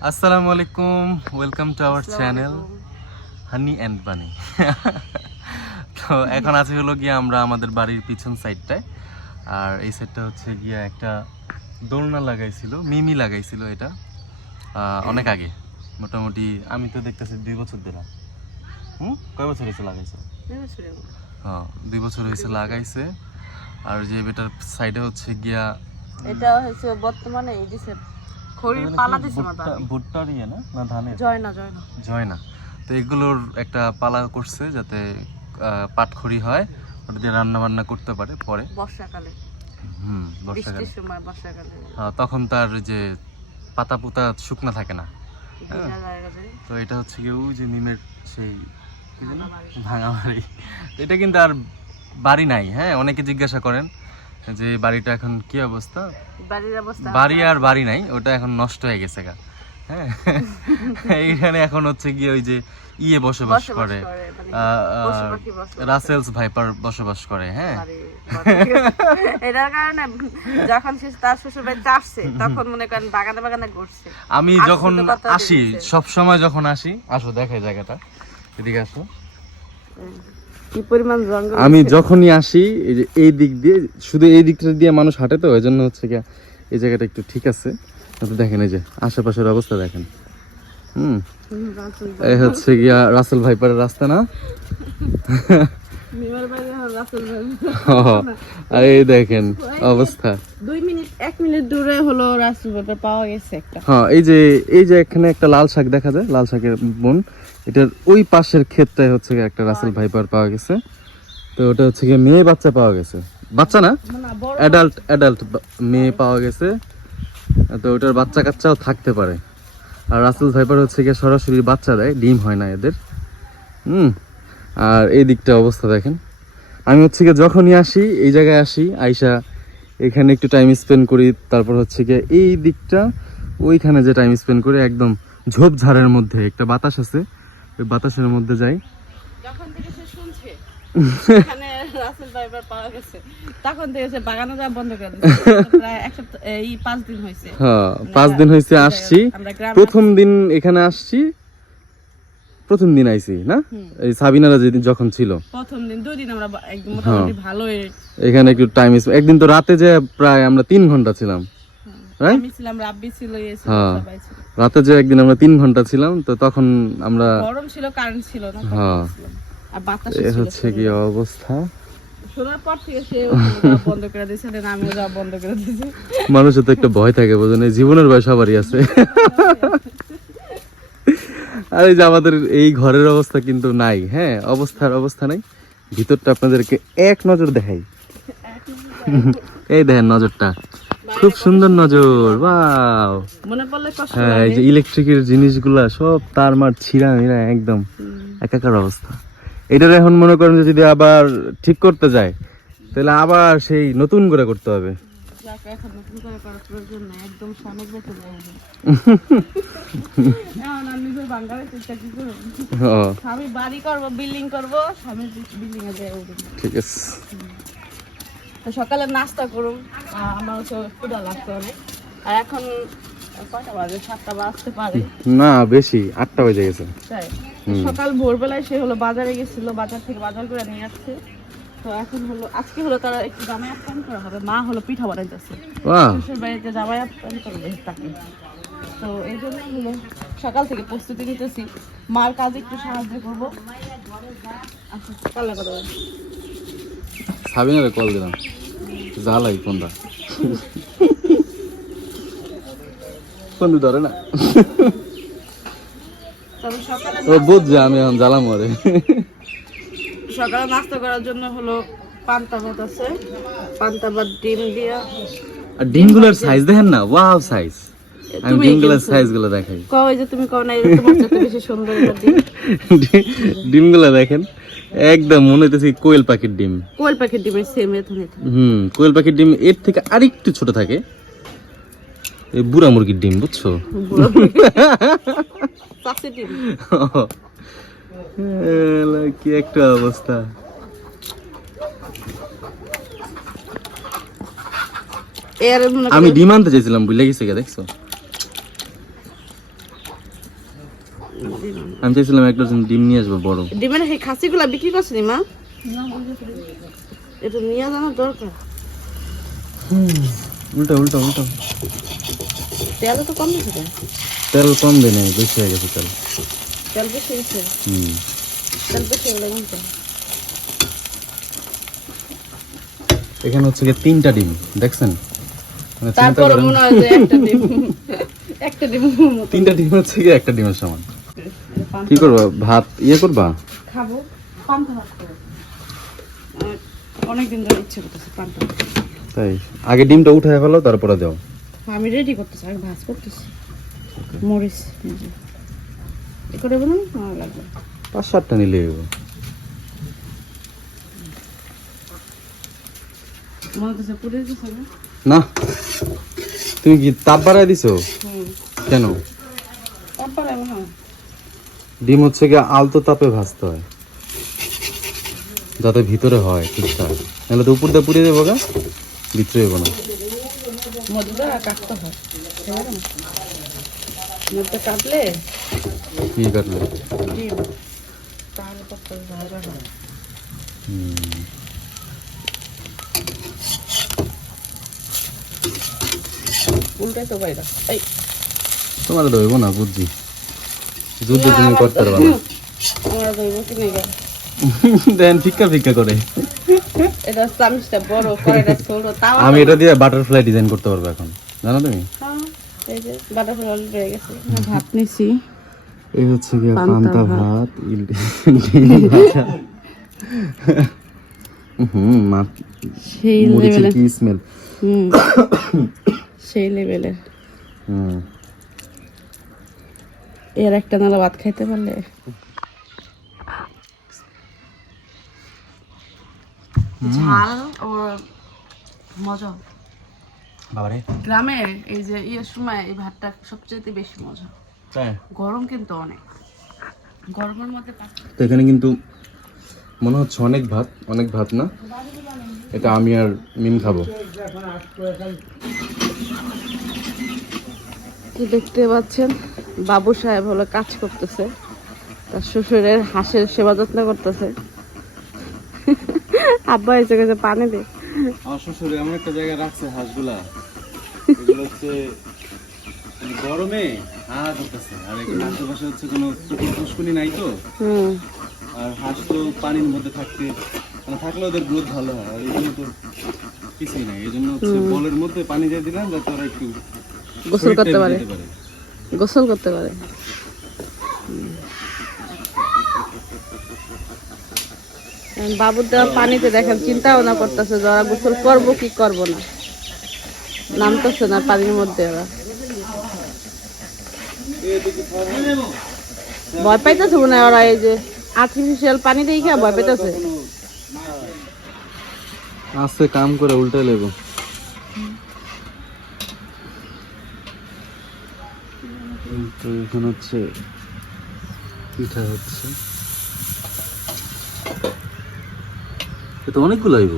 আসসালামু আলাইকুম welcome to our channel honey and bunny তো এখন আছে হলো গিয়ে আমরা আমাদের বাড়ির পিছন সাইডটায় আর এই সাইডটা হচ্ছে গিয়ে একটা দোলনা লাগাইছিল মিমি লাগাইছিল এটা অনেক আগে। মোটামুটি আমি তো দেখতেছি দুই বছর দিলাম হুম? কয় বছর হয়েছে লাগাইছে? হ্যাঁ দুই বছর হয়েছে লাগাইছে। আর যে বেটার সাইডে হচ্ছে গিয়া এটা হচ্ছে বর্তমানে এই খড়ির পালা দিছে বাবা ভুট্টার ইয়ে না? না ধানের? জয় না জয় না। জয় না। তো এগুলোর একটা পালা করছে যাতে পাটখড়ি হয়। ওটা দিয়ে রান্না বান্না করতে পারে পরে। বর্ষাকালে। হুম বর্ষাকালে। বৃষ্টির সময় বর্ষাকালে। হ্যাঁ, তখন তার যে পাতা পুতা শুকনা থাকে না। তো এটা হচ্ছে কি ওই যে নিমের সেই ভাঙা বাড়ি এটা কিন্তু আর বাড়ি নাই হ্যাঁ? অনেকে জিজ্ঞাসা করেন যে বাড়িটা এখন কি অবস্থা? বাড়ির অবস্থা বাড়ি আর বাড়ি নাই ওটা এখন নষ্ট হয়ে গেছে গা। হ্যাঁ? এইখানে এখন হচ্ছে গিয়ে ওই যে ইয়ে বসবাস করে। করে, মানে রাসেলস ভাইপার বসবাস করে। হ্যাঁ? এটার কারণে যখন সে তার শ্বশুর বাড়িতে আসছে তখন মনে করেন বাগানে বাগানে ঘুরছে। আমি যখন আসি সব সময় যখন আসি আসো দেখাই জায়গাটা। এদিকে আসো। আমি যখনই আসি এই যে এই দিক দিয়ে শুধু এই দিকটা দিয়ে মানুষ হাঁটে তো ওই জন্য হচ্ছে কি এই জায়গাটা একটু ঠিক আছে। দেখেন এই যে আশেপাশের অবস্থা দেখেন। হুম। এই হচ্ছে গিয়া রাসেল ভাইপারের রাস্তা না। আর এই দেখেন অবস্থা। দুই মিনিট এক মিনিট দূরে হলো রাসেল পাওয়া গেছে একটা। হ্যাঁ এই যে এই যে এখানে একটা লাল শাক দেখা যায় লাল শাকের বন। এটার ওই পাশের ক্ষেতটায় হচ্ছে একটা রাসেল ভাইপার পাওয়া গেছে। তো ওটা হচ্ছে গিয়ে মেয়ে বাচ্চা পাওয়া গেছে। বাচ্চা না? না অ্যাডাল্ট অ্যাডাল্ট মেয়ে পাওয়া গেছে। তো ওটার বাচ্চা কাচ্চাও থাকতে পারে। আর রাসেল ভাইপার হচ্ছে গিয়ে সরাসরি বাচ্চা দেয় ডিম হয় না এদের। হুম আর এই দিকটা অবস্থা দেখেন। আমি হচ্ছে গিয়ে যখনই আসি এই জায়গায় আসি আইসা এখানে একটু টাইম স্পেন্ড করি তারপর হচ্ছে গিয়ে এই দিকটা ওইখানে যে টাইম স্পেন্ড করি একদম ঝোপঝাড়ের মধ্যে একটা বাতাস আছে। ওই বাতাসের মধ্যে যাই। যখন থেকে সে শুনছে এখানে রাসেল ভাইবার পাওয়া গেছে। তখন থেকে সে বাগানে যাওয়া বন্ধ করে প্রায় এক সপ্তাহ এই পাঁচ দিন হয়েছে হ্যাঁ পাঁচ দিন হয়েছে আসছি। প্রথম দিন এখানে আসছি। প্রথম দিন আইছি না? এই সাবিনারা যেদিন যখন ছিল। প্রথম দিন দুই দিন আমরা একদম মোটামুটি ভালোই এখানে একটু টাইম একদিন তো রাতে যে প্রায় আমরা তিন ঘণ্টা ছিলাম? আমি ছিলাম রাব্বি ছিল ইয়ে হ্যাঁ। সবাই ছিল। রাতে যে একদিন আমরা তিন ঘণ্টা ছিলাম তো তখন আমরা গরম ছিল কারেন্ট ছিল না হ্যাঁ। আর বাতাস ছিল হচ্ছে কি অবস্থা? শোনার পর থেকে সে বন্ধ করে দিয়েছে আমিও যাওয়া বন্ধ করে দিয়েছি। মানুষের তো একটা ভয় থাকে বোঝেন এই জীবনের ভয় সবারই আছে। আর এই যে আমাদের এই ঘরের অবস্থা কিন্তু নাই হ্যাঁ অবস্থার অবস্থা নাই। ভিতরটা আপনাদেরকে এক নজর দেখাই। এই দেখেন নজরটা। খুব সুন্দর নজর বাও মনে পড়লে কষ্ট হ্যাঁ এই যে ইলেকট্রিকের জিনিসগুলা সব তার মার ছিঁড়া মিরা একদম। একাকার অবস্থা। এটার এখন মনে করেন যদি আবার ঠিক করতে যায় তাহলে আবার সেই নতুন করে করতে হবে। ঠিক আছে। তো সকালে নাস্তা করুন। আমার হচ্ছে ক্ষুধা লাগছে অনেক। আর এখন কয়টা বাজে? সাতটা বাজতে পারে। না বেশি। আটটা বেজে গেছে। তাই? সকাল ভোরবেলায় সে হলো বাজারে গেছিল বাজার থেকে বাজার করে নিয়ে আসছে। তো এখন হলো আজকে হলো তারা একটু জামাই আপ্যায়ন করা হবে। মা হলো পিঠা বানাইতেছে। শ্বশুর বাড়িতে জামাই আপ্যায়ন করবে তাকে। তো এই জন্য হলো সকাল থেকে প্রস্তুতি নিতেছি। মার কাজে একটু সাহায্য করব। আচ্ছা কালে কথা সাবিনারে কল দিলাম। জ্বালাই ফোনটা ফোন ধরে না? ও বুঝছে আমি এখন সকালে নাস্তা করার জন্য হলো পান্তা ভাত আছে। পান্তা ভাত ডিম দিয়া। আর ডিমগুলোর সাইজ দেখেন না? ওয়াও সাইজ আমি ডিমগুলোর কিনছো। সাইজগুলো দেখাই। কও এই যে তুমি কও না এই যে বেশি সুন্দর ডিম ডিমগুলো দেখেন। একদম মনে হইতেছে কোয়েল পাখির ডিম। কোয়েল পাখির ডিমের সেম হুম কোয়েল পাখির ডিম এর থেকে আরেকটু ছোট থাকে। এই বুড়া মুরগির ডিম বুঝছ? কি একটা অবস্থা। আমি ডিম আনতে চাইছিলাম বুঝলে গেছে দেখছ? আমি চাইছিলাম একটা ডজন ডিম নিয়ে আসব বড়। ডিমের সেই খাসিগুলা বিক্রি করছে নি মা? এটা নিয়ে জানার দরকার। উল্টা উল্টা উল্টা। তেল তো কম দিচ্ছে তেল কম দেয় নাই বেশি হয়ে গেছে তেল। তেল বেশি হয়েছে? হুম। তেল বেশি হলে কিন্তু এখানে হচ্ছে গিয়ে তিনটা ডিম দেখছেন? মানে তারপর মনে হয় যে একটা ডিম একটা ডিম। তিনটা ডিম হচ্ছে গিয়ে একটা ডিমের সমান। কি করবা? ভাত ইয়ে করবা? খাব পান্তা ভাত খাব অনেকদিন ধরে ইচ্ছে করতেছে পান্তা তাই? আগে ডিমটা উঠায় ফেলো তারপরে দাও। আমি রেডি করতেছি আমি ভাজ করতেছি। মরিচ এ করে বলুন লাগবে। পাঁচ সাতটা নিলে না? তুমি কি তাপ বাড়ায় দিছো? কেন? মনে হয়। ডিম হচ্ছে গিয়ে আলতো তাপে ভাজতে হয়। যাতে ভিতরে হয় ঠিকঠাক। নাহলে তো উপর দিয়ে পুড়িয়ে দেবো গা ভিতরে দেবো না। কাটলে কি কাটলে। উল্টাই তো বাইরা। তোমার দেবো না বুঝছি যুদ্ধ তুমি করতে পারবা না। কিনে গেল দেন ফিক্কা ফিক্কা করে। এটা চামচটা বড় কড়াইটা ছোট তাও আমি এটা দিয়ে বাটারফ্লাই ডিজাইন করতে পারব এখন। জানো তুমি? হ্যাঁ, এই যে বাটারফ্লাই অলরেডি রয়ে গেছে। ভাত নিছি। এই হচ্ছে গিয়ে পান্তা ভাত। হুম মা সেই লেভেলের কি স্মেল হুম সেই লেভেলের। হুম। এর একটা নালা ভাত খাইতে পারলে? ঝাল ও মজা। বাবারে। গ্রামে এই যে ইয়ের সময় এই ভাতটা সবচেয়ে বেশি মজা। তাই? গরম কিন্তু অনেক। গরমের মধ্যে তো এখানে কিন্তু মনে হচ্ছে অনেক ভাত অনেক ভাত না? এটা আমি আর মিম খাব। দেখতে পাচ্ছেন বাবু সাহেব হলো কাজ করতেছে। তার শ্বশুরের হাঁসের সেবা যত্ন করতেছে। আব্বা এসে গেছে পানি দে আমার শ্বশুর এমন একটা জায়গায় রাখছে হাঁসগুলা। এগুলো হচ্ছে গরমে করতেছে। আর এখানে আশেপাশে হচ্ছে কোনো পুষ্কুনি নাই তো। আর হাঁস তো পানির মধ্যে থাকতে মানে থাকলে ওদের গ্রোথ ভালো হয়। আর এখানে তো কিছুই নাই। এই জন্য হচ্ছে বলের মধ্যে পানি দিয়ে দিলাম যাতে ওরা একটু গোসল করতে পারে। গোসল করতে পারে। বাবুর দেওয়া পানিতে দেখেন চিন্তা ভাবনা করতেছে যে ওরা গোসল করব কি করব না। নামতেছে না পানির মধ্যে ওরা। ভয় পাইতেছে মনে ওরা এই যে আর্টিফিশিয়াল পানি দিয়ে খেয়ে ভয় পাইতেছে। আস্তে কাম করে উল্টে লেবো তো এখন হচ্ছে পিঠা হচ্ছে। এটা অনেকগুলো আইব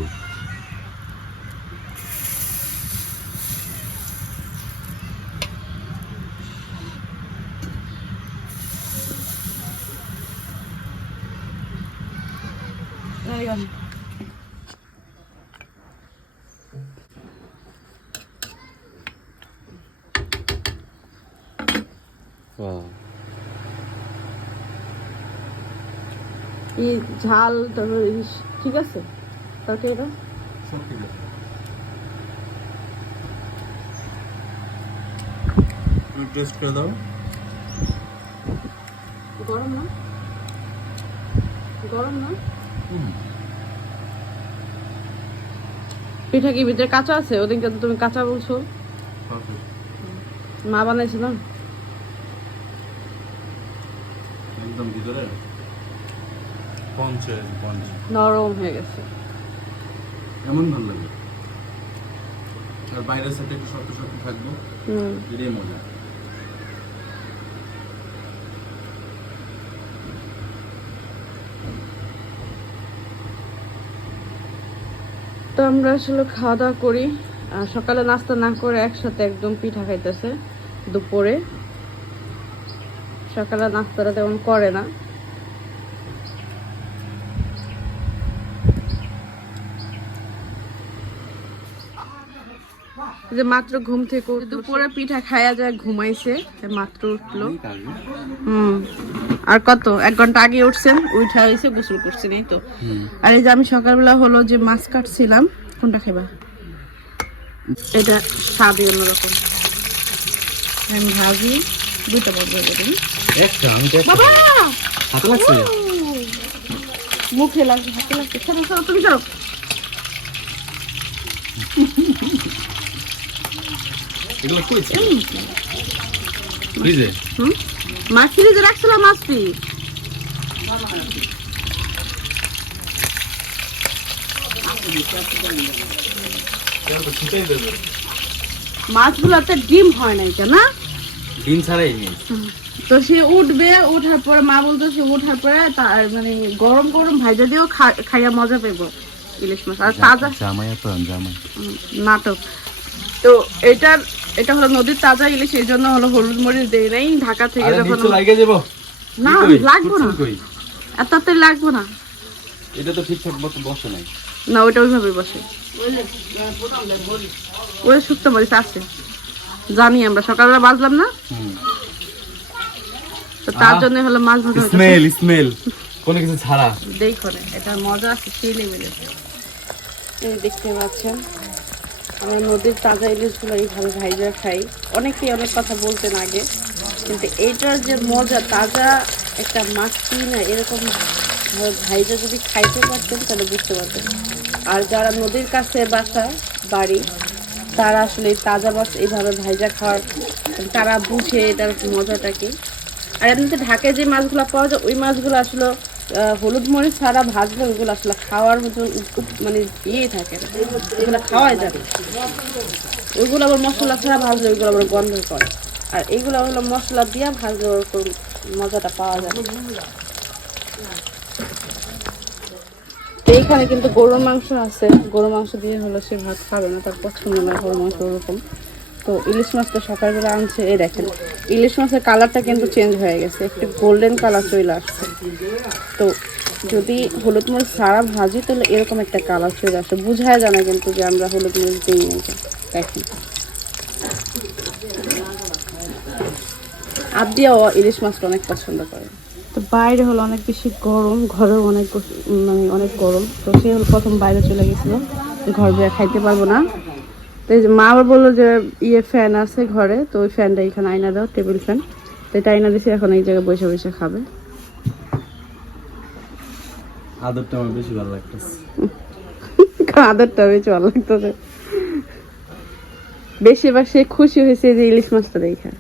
এই ঝাল তারপর ঠিক আছে? তরকারিটা? টেস্ট করে দাও। গরম না? গরম না? পিঠা কি ভিতরে কাঁচা আছে? ওদিনকে তো তুমি কাঁচা বলছো। মা বানাইছে একদম ভিতরে? নরম হয়ে গেছে। এমন ভালো লাগে? আর বাইরের সাথে একটু শক্ত শক্ত থাকব এটাই মজা। তো আমরা আসলে খাওয়া দাওয়া করি সকালে নাস্তা না করে একসাথে একদম পিঠা খাইতেছে দুপুরে। সকালে নাস্তাটা তেমন করে না। যে মাত্র ঘুম থেকে। দুপুরে পিঠা খায়া যায় ঘুমাইছে মাত্র উঠল। হুম। আর কত? এক ঘণ্টা আগে উঠছেন উঠা হয়েছে গোসল করছেন এই তো। আর এই যে আমি সকালবেলা হলো যে মাছ কাটছিলাম কোনটা খাইবা? এটা স্বাদই অন্যরকম। আমি ভাজি দুইটা বন্ধ করে দিন বাবা! হাতে লাগছে? মুখে লাগছে হাতে লাগছে। তুমি সরো এগুলো কইছে ফ্রিজে হুম। মাছ ফ্রিজে রাখছিলাম মাছ পিস মাছগুলোতে ডিম হয় নাই কেন? ডিম ছাড়াই নেই। তো সে উঠবে ওঠার পরে মা বলতো সে ওঠার পরে তার মানে গরম গরম ভাইজা দিয়েও খাইয়া মজা পেব ইলিশ মাছ। আর তাজা জামাই তো জামাই। নাটক। তো এটার এটা হলো নদীর তাজা ইলিশ এই জন্য হলো হলুদ মরিচ দেই নাই ঢাকা থেকে যখন লাগে যাব না লাগবো না। এত তাড়াতাড়ি লাগবো না। এটা তো ঠিকঠাক মতো বসে নাই। না ওইটা ওইভাবে বসে। ওই শুক্তো মরিচ আছে। জানি আমরা সকালবেলা বাজলাম না? তো তার জন্য হলো মাছ ভাজা স্মেল স্মেল। কোনো কিছু ছাড়া। দেখো এটা মজা আছে সেই লেভেলের এই দেখতে পাচ্ছেন। আমরা নদীর তাজা ইলিশগুলো এইভাবে ভাইজা খাই। অনেকেই অনেক কথা বলতেন আগে, কিন্তু এইটার যে মজা, তাজা একটা মাছ কিনে এরকম ভাইজা যদি খাইতে পারতেন, তাহলে বুঝতে পারতেন। আর যারা নদীর কাছে বাসা, বাড়ি, তারা আসলে তাজা মাছ এইভাবে ভাইজা খাওয়ার, তারা বুঝে এটার মজাটা কি। আর এমনিতে ঢাকায় যে মাছগুলো পাওয়া যায়, ওই মাছগুলো আসলে হলুদ মরিচ ছাড়া ভাজলে ওইগুলো আসলে খাওয়ার মতন মানে ইয়ে থাকে না। ওইগুলো খাওয়াই যাবে। ওইগুলো আবার মশলা ছাড়া ভাজলে ওইগুলো আবার গন্ধ করে। আর এইগুলো হলো মশলা দিয়ে ভাজলে ওরকম মজাটা পাওয়া যাবে। এইখানে কিন্তু গরুর মাংস আছে। গরুর মাংস দিয়ে হলো সে ভাত খাবে না, তার পছন্দ না গরুর মাংস ওরকম। তো ইলিশ মাছটা সকালবেলা আনছে, এই দেখেন। ইলিশ মাছের কালারটা কিন্তু চেঞ্জ হয়ে গেছে, একটু গোল্ডেন কালার চলে আসছে। তো যদি হলুদ মরিচ সারা ভাজি, তাহলে এরকম একটা কালার চলে আসে। বুঝায় জানা কিন্তু যে আমরা হলুদ মরিচ দিই নাকি। দেখেন। আদিয়াও ইলিশ মাছটা অনেক পছন্দ করে। তো বাইরে হলো অনেক বেশি গরম, ঘরেও অনেক মানে অনেক গরম। তো সে হলো প্রথম বাইরে চলে গেছিল। ঘর বেয়ে খাইতে পারব না। তো মা আবার বলল যে ইয়ে ফ্যান আছে ঘরে তো ওই ফ্যানটা এখানে আইনা দাও টেবিল ফ্যান। তো এটা দিছি এখন এই জায়গায় বসে বসে খাবে। আদরটা আমার বেশি ভালো লাগতেছে। আদরটা বেশি ভালো লাগতেছে। বেশিরভাগ সে খুশি হয়েছে যে ইলিশ মাছটা দেখা।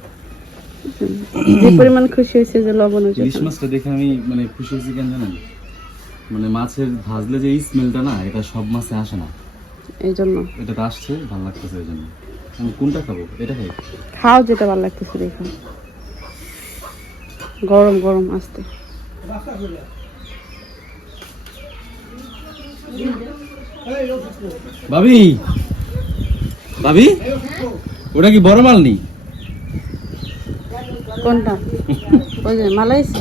যে পরিমাণ খুশি হয়েছে যে লবণ ইলিশ মাছটা দেখে আমি মানে খুশি হয়েছি কেন জানেন? মানে মাছের ভাজলে যে স্মেলটা না এটা সব মাছে আসে না। এই জন্য এটা আসছে ভালো লাগতেছে এই জন্য আমি কোনটা খাব? এটা খাই। খাও যেটা ভালো লাগতেছে দেখো। গরম গরম আসতে। ভাবি! ভাবি! ওটা কি বড় মাল নি? কোনটা? ওই যে মালাইছি?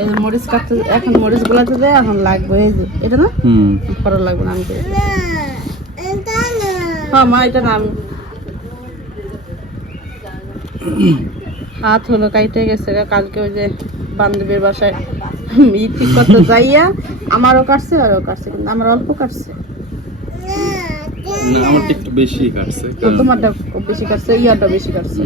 এই যে মরিচ কাটতে এখন মরিচ গুলাতে দেয় এখন লাগবে এই যে এটা না? হুম। করা লাগবে না আমি হ্যাঁ মা এটা নাম। হাত হলো কাইটে গেছে কালকে ওই যে বান্ধবীর বাসায় ই ঠিক করতে যাইয়া আমারও কাটছে আরও কাটছে কিন্তু আমার অল্প কাটছে। না আমারটা একটু বেশি কাটছে তোমারটা বেশি কাটছে ইয়ারটা বেশি কাটছে।